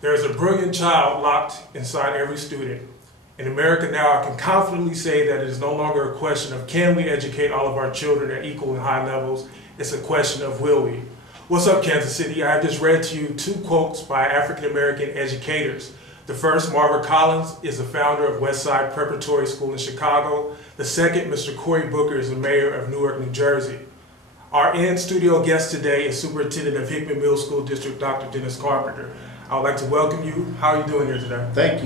There is a brilliant child locked inside every student. In America now, I can confidently say that it is no longer a question of can we educate all of our children at equal and high levels, it's a question of will we. What's up, Kansas City? I have just read to you two quotes by African-American educators. The first, Margaret Collins, is the founder of Westside Preparatory School in Chicago. The second, Mr. Cory Booker, is the mayor of Newark, New Jersey. Our in-studio guest today is Superintendent of Hickman Middle School District, Dr. Dennis Carpenter. I would like to welcome you. How are you doing here today? Thank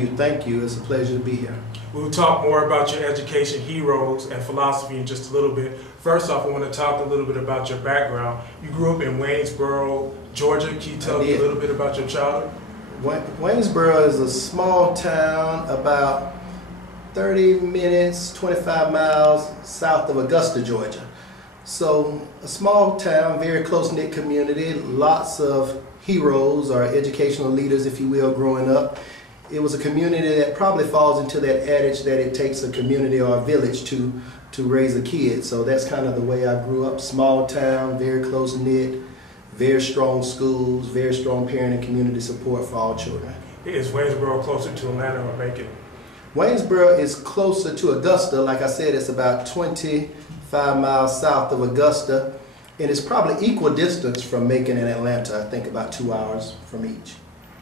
you. It's a pleasure to be here. We will talk more about your education heroes and philosophy in just a little bit. First off, I want to talk a little bit about your background. You grew up in Waynesboro, Georgia. Can you tell me a little bit about your childhood? Waynesboro is a small town about 30 minutes, 25 miles south of Augusta, Georgia. So a small town, very close-knit community, lots of heroes or educational leaders, if you will, growing up. It was a community that probably falls into that adage that it takes a community or a village to raise a kid. So that's kind of the way I grew up. Small town, very close-knit, very strong schools, very strong parent and community support for all children. Is Waynesboro closer to Atlanta or Macon? Waynesboro is closer to Augusta. Like I said, it's about 25 miles south of Augusta. And it's probably equal distance from Macon and Atlanta, I think about 2 hours from each.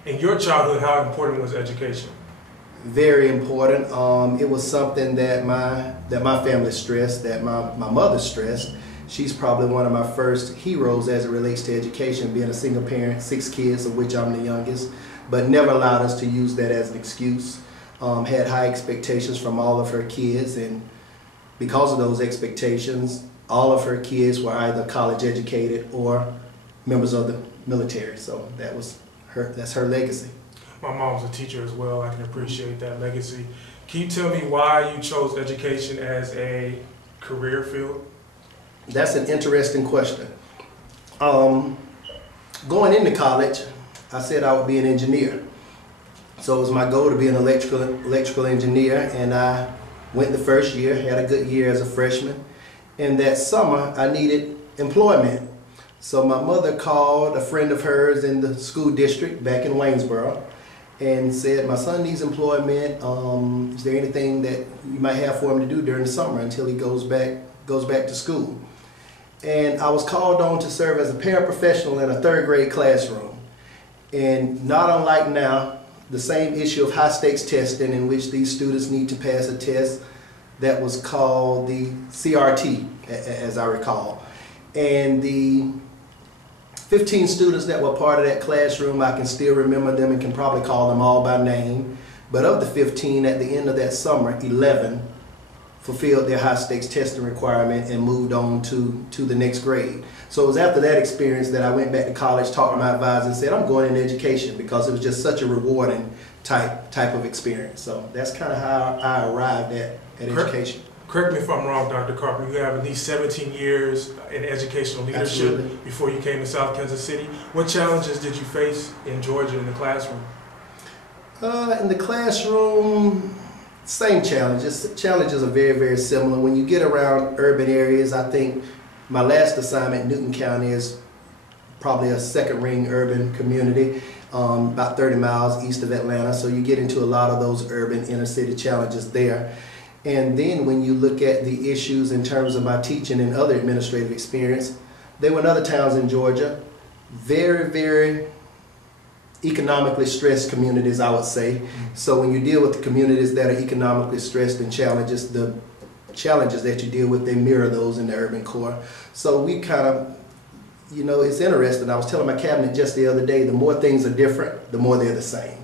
In your childhood, how important was education? Very important. It was something that my family stressed, that my mother stressed. She's probably one of my first heroes as it relates to education, being a single parent, 6 kids, of which I'm the youngest, but never allowed us to use that as an excuse. Had high expectations from all of her kids, and because of those expectations, all of her kids were either college educated or members of the military. So that's her legacy. My mom's a teacher as well. I can appreciate that legacy. Can you tell me why you chose education as a career field? That's an interesting question. Going into college, I said I would be an engineer. So it was my goal to be an electrical engineer, and I went the first year, had a good year as a freshman. And that summer, I needed employment. So my mother called a friend of hers in the school district back in Waynesboro and said, my son needs employment. Is there anything that you might have for him to do during the summer until he goes back to school? And I was called on to serve as a paraprofessional in a 3rd grade classroom. And not unlike now, the same issue of high stakes testing in which these students need to pass a test that was called the CRT, as I recall. And the 15 students that were part of that classroom, I can still remember them and can probably call them all by name. But of the 15, at the end of that summer, 11 fulfilled their high stakes testing requirement and moved on to the next grade. So it was after that experience that I went back to college, talked to my advisor and said, I'm going into education, because it was just such a rewarding type of experience. So that's kind of how I arrived at education. Correct me if I'm wrong, Dr. Carpenter. You have at least 17 years in educational leadership. Absolutely. Before you came to South Kansas City. What challenges did you face in Georgia in the classroom? In the classroom, same challenges. Challenges are very, very similar. When you get around urban areas, I think my last assignment in Newton County is probably a 2nd ring urban community, about 30 miles east of Atlanta. So you get into a lot of those urban inner city challenges there. And then when you look at the issues in terms of my teaching and other administrative experience, they were in other towns in Georgia, very, very economically stressed communities, I would say. So when you deal with the communities that are economically stressed and challenges, the challenges that you deal with, they mirror those in the urban core. So we kind of, you know, it's interesting. I was telling my cabinet just the other day, the more things are different, the more they're the same.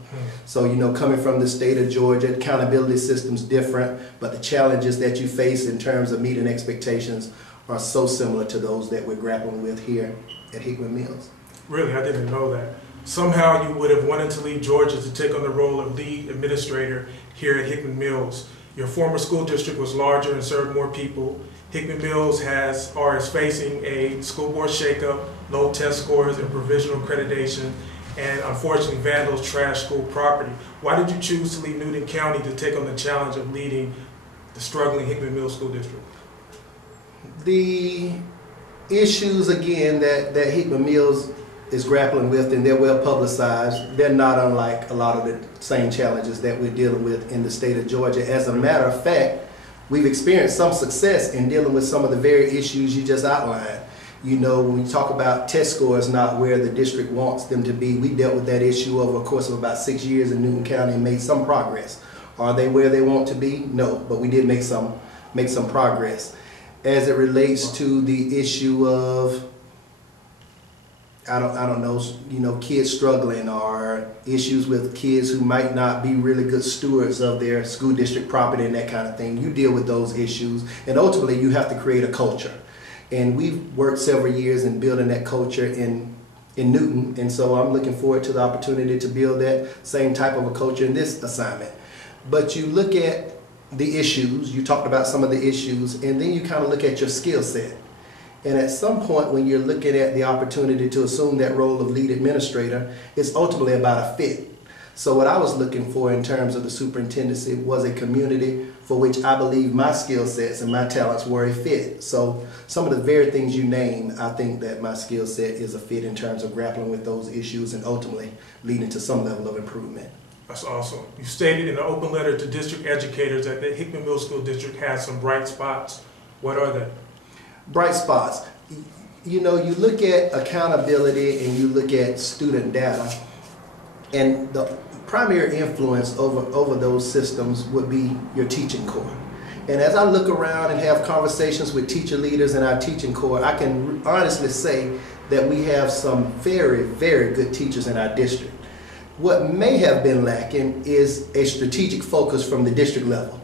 So, you know, coming from the state of Georgia, accountability system's different, but the challenges that you face in terms of meeting expectations are so similar to those that we're grappling with here at Hickman Mills. Really? I didn't know that. Somehow you would have wanted to leave Georgia to take on the role of lead administrator here at Hickman Mills. Your former school district was larger and served more people. Hickman Mills is facing a school board shakeup, low test scores and provisional accreditation, and unfortunately vandals trash school property. Why did you choose to leave Newton County to take on the challenge of leading the struggling Hickman Mills School District? The issues, again, that Hickman Mills is grappling with, and they're well publicized. They're not unlike a lot of the same challenges that we're dealing with in the state of Georgia. As a matter of fact, we've experienced some success in dealing with some of the very issues you just outlined. You know, when we talk about test scores not where the district wants them to be, we dealt with that issue over a course of about 6 years in Newton County and made some progress. Are they where they want to be? No, but we did make some progress. As it relates to the issue of, I don't know, you know, kids struggling, or issues with kids who might not be really good stewards of their school district property and that kind of thing, you deal with those issues, and ultimately you have to create a culture. And we've worked several years in building that culture in Newton, and so I'm looking forward to the opportunity to build that same type of a culture in this assignment. But you look at the issues, you talked about some of the issues, and then you kind of look at your skill set. And at some point when you're looking at the opportunity to assume that role of lead administrator, it's ultimately about a fit. So what I was looking for in terms of the superintendency was a community for which I believe my skill sets and my talents were a fit. So some of the very things you named, I think that my skill set is a fit in terms of grappling with those issues and ultimately leading to some level of improvement. That's awesome. You stated in an open letter to district educators that the Hickman Middle School District has some bright spots. What are they? Bright spots. You know, you look at accountability and you look at student data, and the primary influence over those systems would be your teaching core. And as I look around and have conversations with teacher leaders in our teaching core, I can honestly say that we have some very, very good teachers in our district. What may have been lacking is a strategic focus from the district level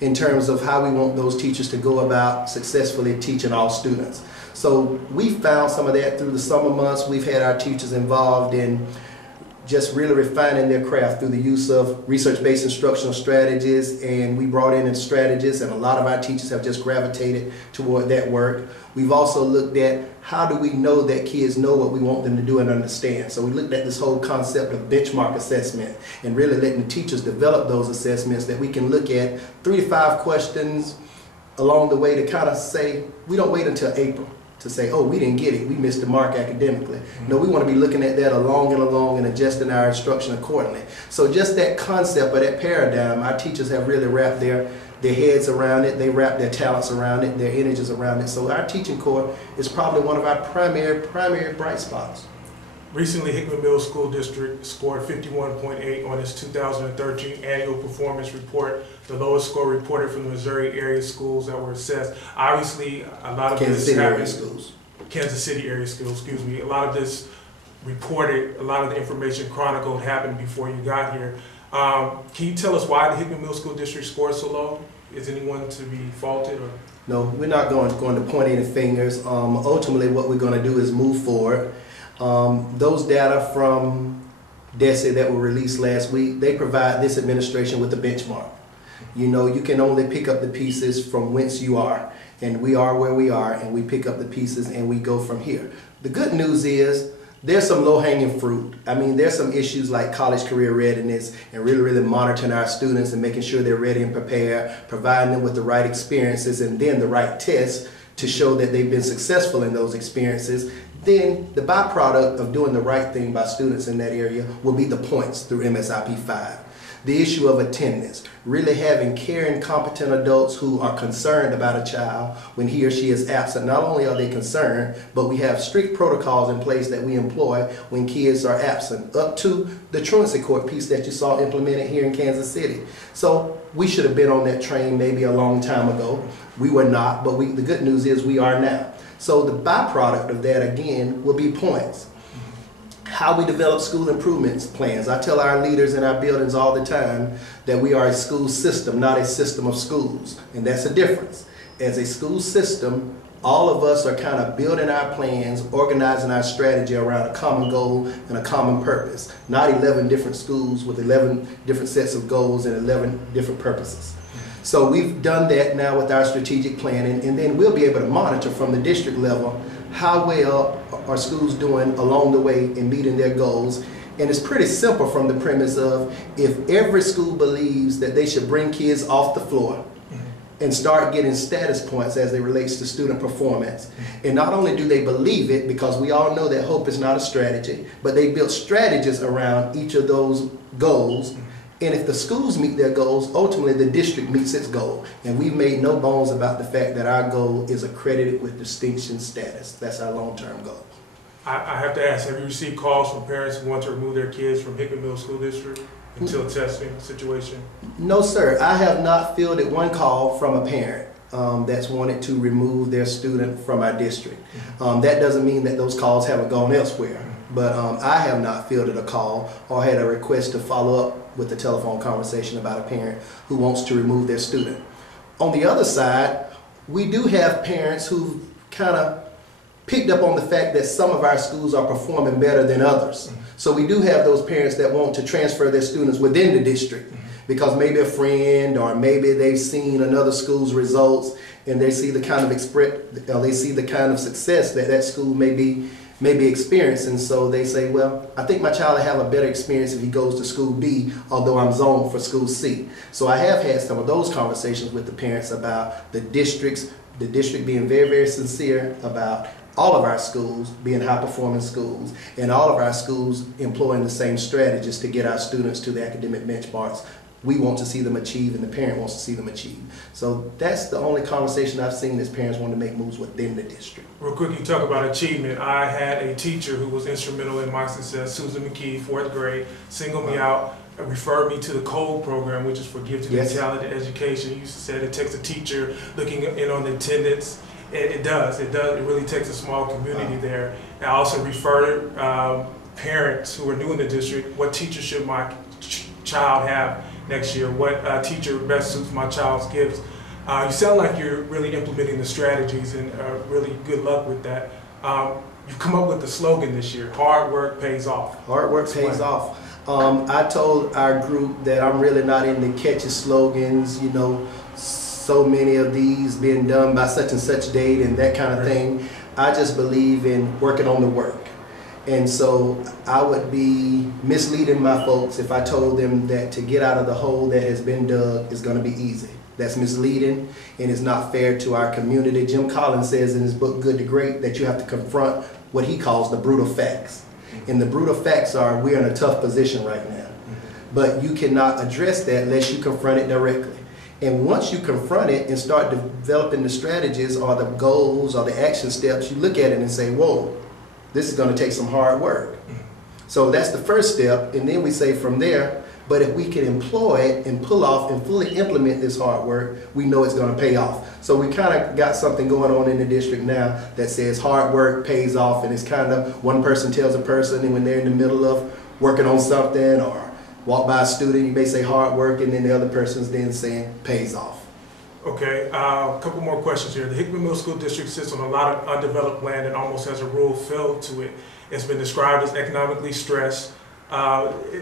in terms of how we want those teachers to go about successfully teaching all students. So we found some of that through the summer months. We've had our teachers involved in just really refining their craft through the use of research-based instructional strategies, and we brought in strategists, and a lot of our teachers have just gravitated toward that work. We've also looked at how do we know that kids know what we want them to do and understand. So we looked at this whole concept of benchmark assessment and really letting the teachers develop those assessments that we can look at 3 to 5 questions along the way to kind of say, we don't wait until April to say, oh, we didn't get it, we missed the mark academically. No, we want to be looking at that along and adjusting our instruction accordingly. So just that concept or that paradigm, our teachers have really wrapped their heads around it, they wrap their talents around it, their energies around it. So our teaching core is probably one of our primary bright spots. Recently, Hickman Middle School District scored 51.8 on its 2013 annual performance report, the lowest score reported from the Missouri area schools that were assessed. Obviously, a lot of Kansas City area schools. Kansas City area schools, excuse me. A lot of this reported, a lot of the information chronicled happened before you got here. Can you tell us why the Hickman Middle School District scored so low? Is anyone to be faulted? Or? No, we're not going to point any fingers. Ultimately, what we're going to do is move forward. Those data from DESE that were released last week, they provide this administration with a benchmark. You know, you can only pick up the pieces from whence you are, and we are where we are, and we pick up the pieces and we go from here. The good news is there's some low-hanging fruit. I mean, there's some issues like college career readiness and really monitoring our students and making sure they're ready and prepared, providing them with the right experiences and then the right tests to show that they've been successful in those experiences. Then the byproduct of doing the right thing by students in that area will be the points through MSIP 5. The issue of attendance, really having caring, competent adults who are concerned about a child when he or she is absent. Not only are they concerned, but we have strict protocols in place that we employ when kids are absent, up to the truancy court piece that you saw implemented here in Kansas City. So we should have been on that train maybe a long time ago. We were not, but the good news is we are now. So the byproduct of that, again, will be points. How we develop school improvements plans. I tell our leaders in our buildings all the time that we are a school system, not a system of schools. And that's a difference. As a school system, all of us are kind of building our plans, organizing our strategy around a common goal and a common purpose. Not 11 different schools with 11 different sets of goals and 11 different purposes. So we've done that now with our strategic planning, and then we'll be able to monitor from the district level how well are schools doing along the way in meeting their goals. And it's pretty simple from the premise of if every school believes that they should bring kids off the floor and start getting status points as it relates to student performance. And not only do they believe it, because we all know that hope is not a strategy, but they built strategies around each of those goals. And if the schools meet their goals, ultimately the district meets its goal. And we've made no bones about the fact that our goal is accredited with distinction status. That's our long-term goal. I have to ask, have you received calls from parents who want to remove their kids from Hickman Middle School District until testing situation? No, sir. I have not fielded one call from a parent that's wanted to remove their student from our district. That doesn't mean that those calls haven't gone elsewhere. But I have not fielded a call or had a request to follow up with a telephone conversation about a parent who wants to remove their student. On the other side, we do have parents who kind of picked up on the fact that some of our schools are performing better than others. So we do have those parents that want to transfer their students within the district because maybe a friend or maybe they've seen another school's results and they see the kind of they see the kind of success that that school may be experiencing. So they say, well, I think my child will have a better experience if he goes to school B, although I'm zoned for school C. So I have had some of those conversations with the parents about the district being very, very sincere about all of our schools being high-performing schools and all of our schools employing the same strategies to get our students to the academic benchmarks we want to see them achieve and the parent wants to see them achieve. So that's the only conversation I've seen is parents want to make moves within the district. Real quick, you talk about achievement. I had a teacher who was instrumental in my success, Susan McKee, 4th grade, singled me out, referred me to the CODE program, which is for Gifted and Talented Education. You said it takes a teacher looking in on attendance. It does. It really takes a small community there. And I also referred parents who are new in the district, what teacher should my child have next year? What teacher best suits my child's gifts? You sound like you're really implementing the strategies and really good luck with that. You've come up with the slogan this year, hard work pays off. Hard work pays off. I told our group that I'm really not into catchy slogans, you know, so many of these being done by such and such date and that kind of thing. I just believe in working on the work. And so I would be misleading my folks if I told them that to get out of the hole that has been dug is going to be easy. That's misleading and it's not fair to our community. Jim Collins says in his book, Good to Great, that you have to confront what he calls the brutal facts. And the brutal facts are we're in a tough position right now. But you cannot address that unless you confront it directly. And once you confront it and start developing the strategies or the goals or the action steps, you look at it and say, whoa, this is going to take some hard work. So that's the first step. And then we say from there, but if we can employ it and pull off and fully implement this hard work, we know it's going to pay off. So we kind of got something going on in the district now that says hard work pays off. And it's kind of one person tells a person, and when they're in the middle of working on something or walk by a student, you may say hard work, and then the other person's then saying pays off. Okay, a couple more questions here. The Hickman Middle School District sits on a lot of undeveloped land and almost has a rural feel to it. It's been described as economically stressed.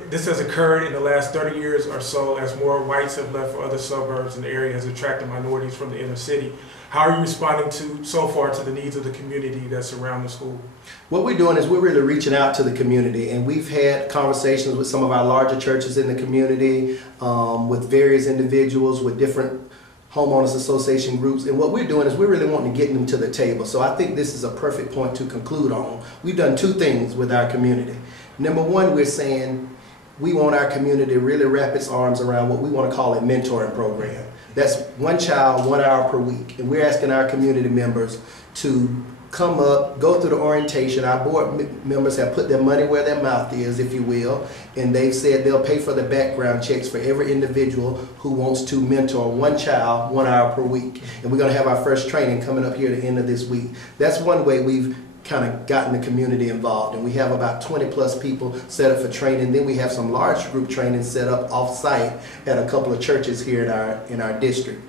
This has occurred in the last 30 years or so as more whites have left for other suburbs and the area has attracted minorities from the inner city. How are you responding so far to the needs of the community that surround the school? What we're doing is we're really reaching out to the community, and we've had conversations with some of our larger churches in the community, with various individuals, with different homeowners association groups, and what we're doing is we're really wanting to get them to the table. So I think this is a perfect point to conclude on. We've done two things with our community. Number one, we're saying we want our community to really wrap its arms around what we want to call a mentoring program. That's one child, 1 hour per week. And we're asking our community members to come up, go through the orientation. Our board members have put their money where their mouth is, if you will, and they've said they'll pay for the background checks for every individual who wants to mentor one child 1 hour per week. And we're going to have our first training coming up here at the end of this week. That's one way we've kind of gotten the community involved, and we have about 20 plus people set up for training. Then we have some large group training set up off-site at a couple of churches here in our district.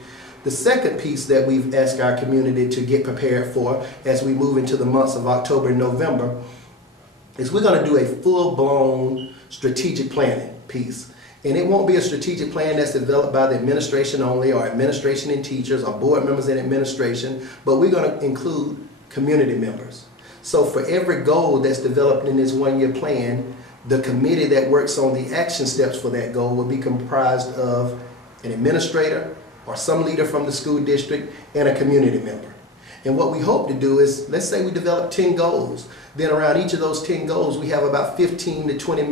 The second piece that we've asked our community to get prepared for as we move into the months of October and November is we're going to do a full-blown strategic planning piece. And it won't be a strategic plan that's developed by the administration only or administration and teachers or board members and administration, but we're going to include community members. So for every goal that's developed in this one-year plan, the committee that works on the action steps for that goal will be comprised of an administrator, or some leader from the school district and a community member. And what we hope to do is, let's say we develop 10 goals. Then around each of those 10 goals, we have about 15 to 20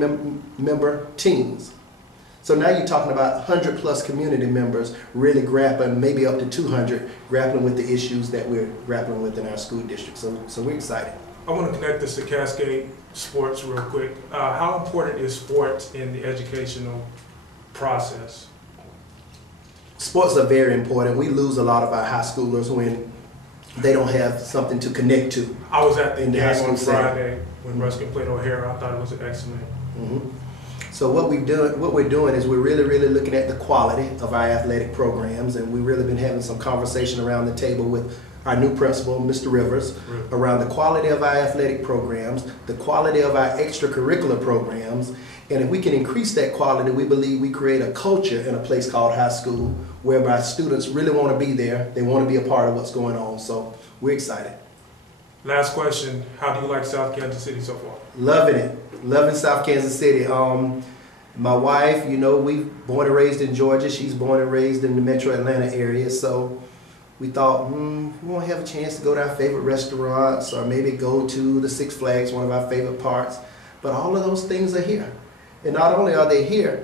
member teams. So now you're talking about 100 plus community members really grappling, maybe up to 200, grappling with the issues that we're grappling with in our school district. So we're excited. I want to connect this to Cascade Sports real quick. How important is sports in the educational process? Sports are very important. We lose a lot of our high schoolers when they don't have something to connect to. I was at the in the game high school on Friday setting. when Ruskin played O'Hara. I thought it was an excellent. So what we're doing is we're really looking at the quality of our athletic programs, and we've really been having some conversation around the table with our new principal, Mr. Rivers, around the quality of our athletic programs, the quality of our extracurricular programs, and if we can increase that quality, we believe we create a culture in a place called high school whereby students really want to be there, they want to be a part of what's going on, so we're excited. Last question, how do you like South Kansas City so far? Loving it. Loving South Kansas City. My wife, you know, we born and raised in Georgia. She's born and raised in the metro Atlanta area. So we thought, we won't have a chance to go to our favorite restaurants or maybe go to the Six Flags, one of our favorite parks. But all of those things are here. And not only are they here,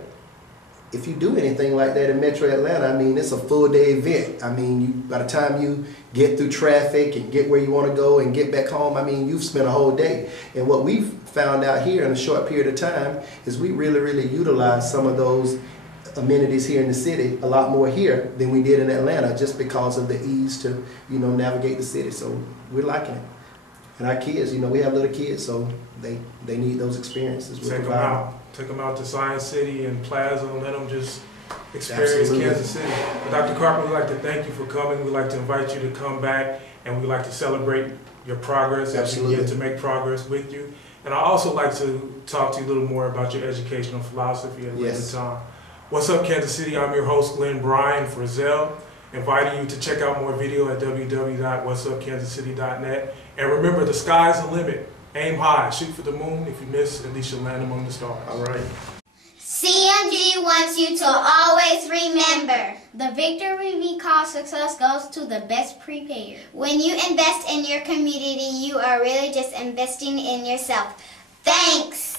if you do anything like that in metro Atlanta, I mean, it's a full day event. I mean, by the time you get through traffic and get where you want to go and get back home, I mean, you've spent a whole day. And what we've found out here in a short period of time is we really utilize some of those amenities here in the city a lot more here than we did in Atlanta, just because of the ease to, you know, navigate the city. So we're liking it. And our kids, you know, we have little kids, so they need those experiences. Take them out to Science City and Plaza and let them just experience Absolutely. Kansas City. But Dr. Carpenter, we'd like to thank you for coming. We'd like to invite you to come back, and we'd like to celebrate your progress as you begin to make progress with you. And I'd also like to talk to you a little more about your educational philosophy at a later time. What's up, Kansas City? I'm your host, Glenn Bryan Frizzell, inviting you to check out more video at www.whatsupkansascity.net. And remember, the sky's the limit. Aim high, shoot for the moon. If you miss, at least you'll land among the stars. All right. CMG wants you to always remember, the victory we call success goes to the best prepared. When you invest in your community, you are really just investing in yourself. Thanks.